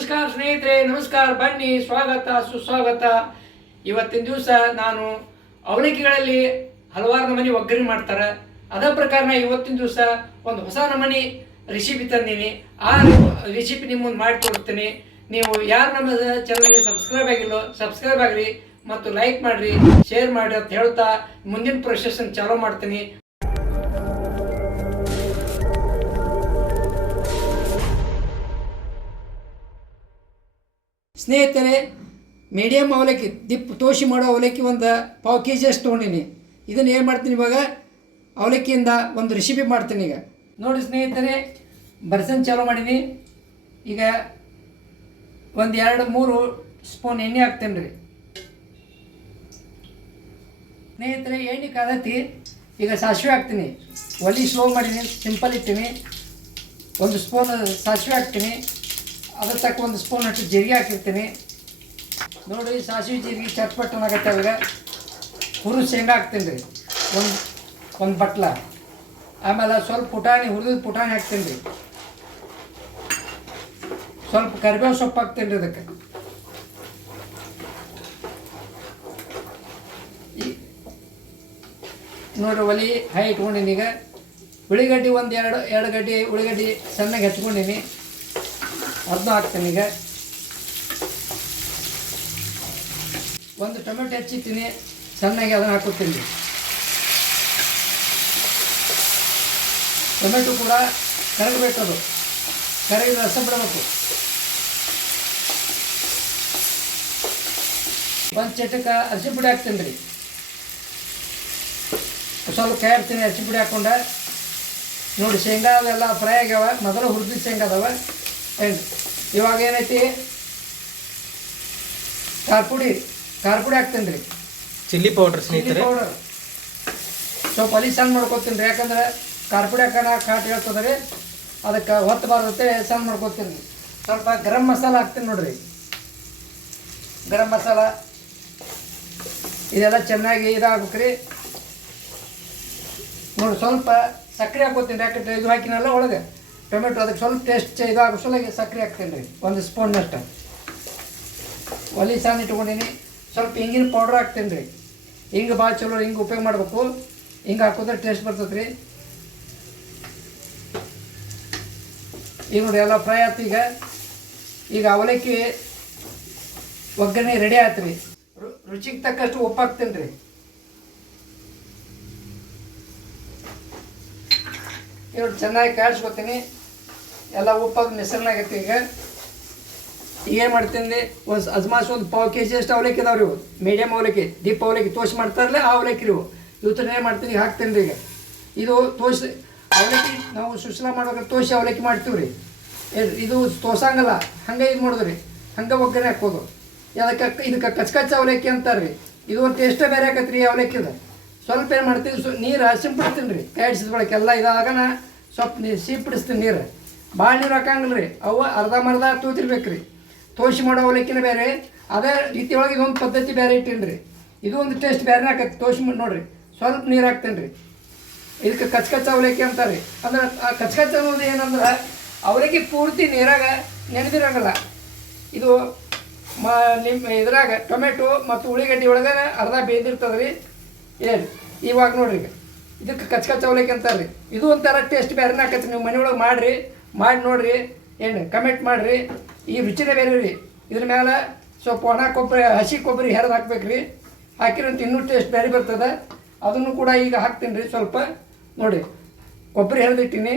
ನಮಸ್ಕಾರ ಸ್ನೇಹಿತರೆ, ನಮಸ್ಕಾರ ಬನ್ನಿ. ಸ್ವಾಗತ, ಸುಸ್ವಾಗತ. ಇವತ್ತಿನ ದಿವಸ ನಾನು ಅವಲಿಕೆಗಳಲ್ಲಿ ಹಲವಾರು ನಮನಿ ಒಗ್ಗರಣೆ ಮಾಡ್ತಾರೆ. ಅದ ಪ್ರಕಾರ ಇವತ್ತಿನ ದಿವಸ ಒಂದು ಹೊಸ ನಮನಿ ರೆಸಿಪಿ ತಂದೀನಿ. ಆ ರೆಸಿಪಿ ನಿಮ್ಮ ಮುಂದೆ ಮಾಡಿ ತೋರಿಸ್ತೀನಿ ನೀವು ಯಾರು ನಮ್ಮ ಚಾನಲ್ಗೆ ಸಬ್ಸ್ಕ್ರೈಬ್ ಆಗಿಲ್ಲೋ ಸಬ್ಸ್ಕ್ರೈಬ್ ಆಗಿರಿ ಮತ್ತು ಲೈಕ್ ಮಾಡಿರಿ ಶೇರ್ ಮಾಡಿ ಅಂತ ಹೇಳ್ತಾ ಮುಂದಿನ ಪ್ರೊಸೆಸನ್ ಚಾಲೂ ಮಾಡ್ತೀನಿ. ಸ್ನೇಹಿತರೆ ಮೀಡಿಯಮ್ ಅವಲಕ್ಕಿ ದಿಪ್ ತೋಷಿ ಮಾಡೋ ಅವಲಕ್ಕಿ ಒಂದು ಪಾವು ಕೆ ಜಿ ಅಷ್ಟು ತೊಗೊಂಡಿನಿ. ಇದನ್ನು ಏನು ಮಾಡ್ತೀನಿ ಇವಾಗ? ಅವಲಕ್ಕಿಯಿಂದ ಒಂದು ರೆಸಿಪಿ ಮಾಡ್ತೀನಿ ಈಗ. ನೋಡಿ ಸ್ನೇಹಿತರೆ, ಬರ್ಸನ್ ಚಾಲೂ ಮಾಡೀನಿ. ಈಗ ಒಂದು ಎರಡು ಮೂರು ಸ್ಪೂನ್ ಎಣ್ಣೆ ಹಾಕ್ತೇನೆ ರೀ. ಸ್ನೇಹಿತರೆ, ಎಣ್ಣೆ ಕಾದತಿ, ಈಗ ಸಾಸಿವೆ ಹಾಕ್ತೀನಿ. ಒಲಿ ಸ್ಲೋ ಮಾಡೀನಿ ಸಿಂಪಲ್ ಇಟ್ಟೀನಿ. ಒಂದು ಸ್ಪೂನ್ ಸಾಸಿವೆ ಹಾಕ್ತೀನಿ. ಅದ್ರ ತಕ್ಕ ಒಂದು ಸ್ಪೂನ್ ಅಷ್ಟು ಜೀರಿಗೆ ಹಾಕಿರ್ತೀನಿ. ನೋಡಿ, ಸಾಸಿವೆ ಜೀರಿಗೆ ಚಟ್ಪಟ್ಟು ಆಗತ್ತೆ ಅವಾಗ ಹುರು ಶೇಂಗಾ ಹಾಕ್ತೀನಿ ರೀ. ಒಂದು ಒಂದು ಬಟ್ಲ. ಆಮೇಲೆ ಸ್ವಲ್ಪ ಪುಟಾಣಿ, ಹುರಿದ ಪುಟಾಣಿ ಹಾಕ್ತೀನಿ ರೀ. ಸ್ವಲ್ಪ ಕರಿಬೇವು ಸೊಪ್ಪು ಹಾಕ್ತೀನಿ ರೀ ಅದಕ್ಕೆ. ನೋಡ್ರಿ ಒಲಿ ಹೈ ಇಟ್ಕೊಂಡಿನಿ ಈಗ. ಉಳಿಗಡ್ಡಿ ಒಂದು ಎರಡು ಎರಡು ಗಡ್ಡಿ, ಉಳಿಗಡ್ಡಿ ಸಣ್ಣಗೆ ಹೆಚ್ಕೊಂಡಿನಿ ಅದನ್ನ ಹಾಕ್ತೀನಿ ಈಗ. ಒಂದು ಟೊಮೆಟೊ ಹೆಚ್ಚಿದ್ದೀನಿ ಸಣ್ಣಗೆ ಅದನ್ನು ಹಾಕುತ್ತೀನಿ ಟೊಮೆಟೊ ಕೂಡ ಕರಗಬೇಕದು ಕರಗಿದ ರಸ ಬಿಡಬೇಕು. ಒಂದು ಚಟಕ್ಕೆ ಅರಿಶಿನ ಪುಡಿ ಹಾಕ್ತೀನಿ ರೀ ಸ್ವಲ್ಪ ಕೈ ಹಾಕ್ತೀನಿ ಅರಿಶಿನ ಪುಡಿ ಹಾಕ್ಕೊಂಡೆ ನೋಡಿ ಶೇಂಗಾ ಅವೆಲ್ಲ ಫ್ರೈ ಆಗ್ಯಾವ, ಮೊದಲು ಹುರಿದ ಶೇಂಗಾ ಅದಾವ. ಇವಾಗ ಏನೈತಿ? ಖಾರಪುಡಿ ಖಾರಪುಡಿ ಹಾಕ್ತೀನಿ ರೀ. ಚಿಲ್ಲಿ ಪೌಡರ್ ಚಿಲ್ಲಿ ಸ್ನೇಹಿತರೆ. ಪೌಡರ್. ಸ್ವಲ್ಪ ಅಲ್ಲಿ ಸಣ್ಣ ಮಾಡ್ಕೊತೀನಿ ರೀ ಯಾಕಂದ್ರೆ ಖಾರಪುಡಿ ಹಾಕೋಣ ಕಾಟ್ ಹೇಳ್ತದೆ ರೀ. ಅದಕ್ಕೆ ಹೊತ್ತು ಬಾರತ್ತೆ ಸಣ್ಣ ಮಾಡ್ಕೊತೀನಿ. ಸ್ವಲ್ಪ ಗರಂ ಮಸಾಲ ಹಾಕ್ತೀನಿ ನೋಡ್ರಿ. ಗರಂ ಮಸಾಲ. ಇದೆಲ್ಲ ಚೆನ್ನಾಗಿ ಇದಾಗ್ಬೇಕು ರೀ. ನೋಡಿ ಸ್ವಲ್ಪ ಸಕ್ಕರೆ ಹಾಕೋತೀನಿ ಯಾಕಂದ್ರೆ ಇದು ಹಾಕಿನಲ್ಲ ಒಳಗೆ. ಟೊಮೆಟೊ ಅದಕ್ಕೆ ಸ್ವಲ್ಪ ಟೇಸ್ಟ್ ಇದಾಗೋ ಸಲಗೆ ಸಕ್ಕರೆ ಹಾಕ್ತೇನೆ ರೀ ಒಂದು ಸ್ಪೂನ್ನಷ್ಟು ಒಲಿ ಸಾನ್ ಇಟ್ಕೊಂಡೀನಿ. ಸ್ವಲ್ಪ ಹಿಂಗಿನ ಪೌಡ್ರ್ ಹಾಕ್ತೀನಿ ರೀ ಹಿಂಗೆ ಭಾಳ ಚಲೋ ಹಿಂಗೆ ಉಪಯೋಗ ಮಾಡಬೇಕು. ಹಿಂಗೆ ಹಾಕೋದ್ರೆ ಟೇಸ್ಟ್ ಬರ್ತದೆ ರೀ ಈಗ ನೋಡಿ ಎಲ್ಲ ಫ್ರೈ ಆಯ್ತು ಈಗ. ಈಗ ಅವಲಕ್ಕಿ ಒಗ್ಗರಣೆ ರೆಡಿ ಆಯ್ತು ರೀ. ರುಚಿಗೆ ತಕ್ಕಷ್ಟು ಉಪ್ಪು ಹಾಕ್ತೀನಿ ರೀ. ಇವ್ರು ಚೆನ್ನಾಗಿ ಕಾಯಿಸ್ಕೊತೀನಿ. ಎಲ್ಲ ಉಪ್ಪಾಗ ಮಿಶ್ರಣಾಗೈತಿ ಈಗ. ಏನು ಮಾಡ್ತೀನಿ? ಒಂದು ಅಜ್ಮಾಸ್ ಒಂದು ಪಾವು ಕೆ ಜಿ ಅಷ್ಟು ಅವಲಕ್ಕಿ ಇದಾವ್ರಿ ಇವು. ಮೀಡಿಯಮ್ ಅವಲಕ್ಕಿ ದೀಪ ಅವಲಕ್ಕಿ ತೋಷ್ ಮಾಡ್ತಾರಲ್ಲ ಆ ಅವಲಕ್ಕಿ ಇವು. ಇವತ್ತು ಏನು ಮಾಡ್ತೀನಿ? ಹಾಕ್ತೀನಿ ರೀ ಈಗ. ಇದು ತೋಷ್ ಅವಲಕ್ಕಿ ನಾವು ಸುಶಲ ಮಾಡ್ಬೇಕಾದ್ರೆ ತೋಷಿ ಅವಲಕ್ಕಿ ಮಾಡ್ತೀವಿ ರೀ ಇದು ತೋಸಂಗಲ್ಲ ಹಂಗೆ ಇದು ಮಾಡೋದು ರೀ. ಹಂಗೆ ಒಗ್ಗರಣೆ ಹಾಕೋದು ಅದಕ್ಕೆ ಇದಕ್ಕೆ ಕಚ್ ಕಚ್ಚ ಅವಲಕ್ಕಿ ಅಂತಾರೆ ರೀ ಇದು ಒಂದು ಟೇಸ್ಟೇ ಬೇರೆ ಆಕತ್ರಿ ಅವಲಕ್ಕಿ ಅವಲಕ್ಕಿದ ಸ್ವಲ್ಪ ಏನು ಮಾಡ್ತೀವಿ ಸು, ನೀರು ಸಿಂಪಡಿಸ್ತೀನಿ ರೀ. ಕೈ ಹಿಡಿಸಿದ ಬಳಕೆ ಎಲ್ಲ ಇದಾಗನ ಸ್ವಲ್ಪ ನೀರು ಸಿಂಪಡಿಸ್ತೀನಿ ನೀರು. ಭಾಳ ನೀರು ಹಾಕಂಗಿಲ್ಲ ರೀ. ಅವು ಅರ್ಧ ಮರ್ಧ ತೂತಿರ್ಬೇಕು ರೀ ತೋಷಿ ಮಾಡೋ ಅವಲಕ್ಕಿನ ಬೇರೆ ಅದೇ ರೀತಿ ಒಳಗೆ ಇದೊಂದು ಪದ್ಧತಿ ಬೇರೆ ಇಟ್ಟೀನಿ ರೀ. ಇದು ಒಂದು ಟೇಸ್ಟ್ ಬೇರೆ ಹಾಕತ್ತೆ ತೋಷಿ ಮಾಡಿ ನೋಡ್ರಿ, ಸ್ವಲ್ಪ ನೀರು ಹಾಕ್ತೇನೆ ರೀ. ಇದಕ್ಕೆ ಕಚ್ ಕಚ್ಚ ಅವಲಕ್ಕಿ ಅಂತಾರೆ. ಅಂದ್ರೆ ಆ ಕಚ್ ಕಚ್ಚ ಅನ್ನೋದು ಏನಂದ್ರೆ, ಅವಲಕ್ಕಿ ಪೂರ್ತಿ ನೀರಾಗ ನೆನೆದಿರಂಗಿಲ್ಲ. ಇದು ಮ ನಿಮ್ಮ ಇದ್ರಾಗ ಟೊಮೆಟೊ ಮತ್ತು ಉಳ್ಳಿಗಡ್ಡಿ ಒಳಗೆ ಅರ್ಧ ಬೇಯ್ದಿರ್ತದೆ ರೀ. ಏನು? ಇವಾಗ ನೋಡ್ರಿ ಇದಕ್ಕೆ ಕಚ್ ಕಚ್ಚ ಅವಲಕ್ಕಿ ಅಂತಾರೆ ರೀ. ಇದು ಒಂಥರ ಟೇಸ್ಟ್ ಬೇರೆ ಹಾಕತ್ತೆ ನೀವು ಮನೆಯೊಳಗೆ ಮಾಡಿರಿ. ಮಾಡಿ ನೋಡಿರಿ, ಏನು ಕಮೆಂಟ್ ಮಾಡಿರಿ. ಈ ರುಚಿನೇ ಬೇರೆ ರೀ. ಇದ್ರ ಮೇಲೆ ಸ್ವಲ್ಪ ಒಣ ಕೊಬ್ಬರಿ, ಹಸಿ ಕೊಬ್ಬರಿ ಹೆರದು ಹಾಕ್ಬೇಕು ರೀ ಹಾಕಿರಂತ ಇನ್ನೂ ಟೇಸ್ಟ್ ಬೇರೆ ಬರ್ತದೆ. ಅದನ್ನು ಕೂಡ ಈಗ ಹಾಕ್ತೀನಿ ರೀ ಸ್ವಲ್ಪ. ನೋಡಿ, ಕೊಬ್ಬರಿ ಹೆರೆದಿಟ್ಟಿನಿ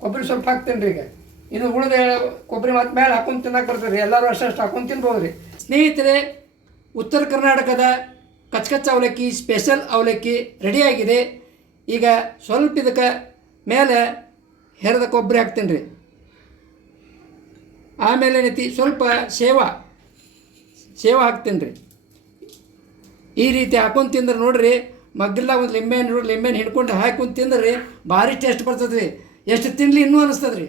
ಕೊಬ್ಬರಿ ಸ್ವಲ್ಪ ಹಾಕ್ತೀನಿ ರೀ ಈಗ. ಇದು ಉಳಿದ ಕೊಬ್ಬರಿ ಮತ್ತು ಮೇಲೆ ಹಾಕೊಂಡು ತಿನ್ನಕ್ಕೆ ಬರ್ತದೆ ರೀ. ಎಲ್ಲರೂ ಅಷ್ಟು ಹಾಕೊಂಡು ತಿನ್ಬೋದು ರೀ. ಸ್ನೇಹಿತರೆ, ಉತ್ತರ ಕರ್ನಾಟಕದ ಕಚ್ಕಚ್ಚ ಅವಲಕ್ಕಿ ಸ್ಪೆಷಲ್ ಅವಲಕ್ಕಿ ರೆಡಿಯಾಗಿದೆ ಈಗ ಸ್ವಲ್ಪ ಇದಕ್ಕೆ ಮೇಲೆ ಹೆರದ ಕೊಬ್ಬರಿ ಹಾಕ್ತೀನಿ ರೀ ಆಮೇಲೆ ಏನೈತಿ, ಸ್ವಲ್ಪ ಸೇವಾ ಸೇವಾ ಹಾಕ್ತೇನೆ ರೀ ಈ ರೀತಿ ಹಾಕೊಂಡು ತಿಂದ್ರೆ ನೋಡ್ರಿ ಮಗ್ಗಲ್ದಾಗ ಒಂದು ಲಿಂಬೆ ಹಣ್ಣು ಲಿಂಬೆ ಹಣ್ಣು ಹಿಡ್ಕೊಂಡು ಹಾಕೊಂಡು ತಿಂದ್ರೆ ಭಾರಿ ಟೇಸ್ಟ್ ಬರ್ತದೆ ರೀ ಎಷ್ಟು ತಿನ್ನಲಿ ಇನ್ನೂ ಅನ್ನಿಸ್ತದೆ ರೀ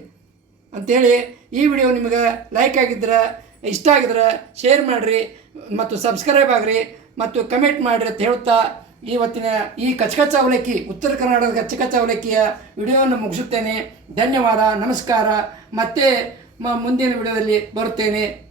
ಅಂಥೇಳಿ ಈ ವಿಡಿಯೋ ನಿಮಗೆ ಲೈಕ್ ಆಗಿದ್ರೆ, ಇಷ್ಟ ಆಗಿದ್ರೆ ಶೇರ್ ಮಾಡಿರಿ, ಮತ್ತು ಸಬ್ಸ್ಕ್ರೈಬ್ ಆಗಿರಿ, ಮತ್ತು ಕಮೆಂಟ್ ಮಾಡಿರಿ ಅಂತ ಹೇಳ್ತಾ ಇವತ್ತಿನ ಈ ಕಚ್ಕಚ್ಚ ಅವಲಕ್ಕಿ ಉತ್ತರ ಕರ್ನಾಟಕದ ಕಚ್ಚಕಚ್ಚ ಅವಲಕ್ಕಿಯ ವಿಡಿಯೋವನ್ನು ಮುಗಿಸುತ್ತೇನೆ. ಧನ್ಯವಾದ, ನಮಸ್ಕಾರ. ಮತ್ತೆ ಮುಂದಿನ ವಿಡಿಯೋದಲ್ಲಿ ಬರುತ್ತೇನೆ.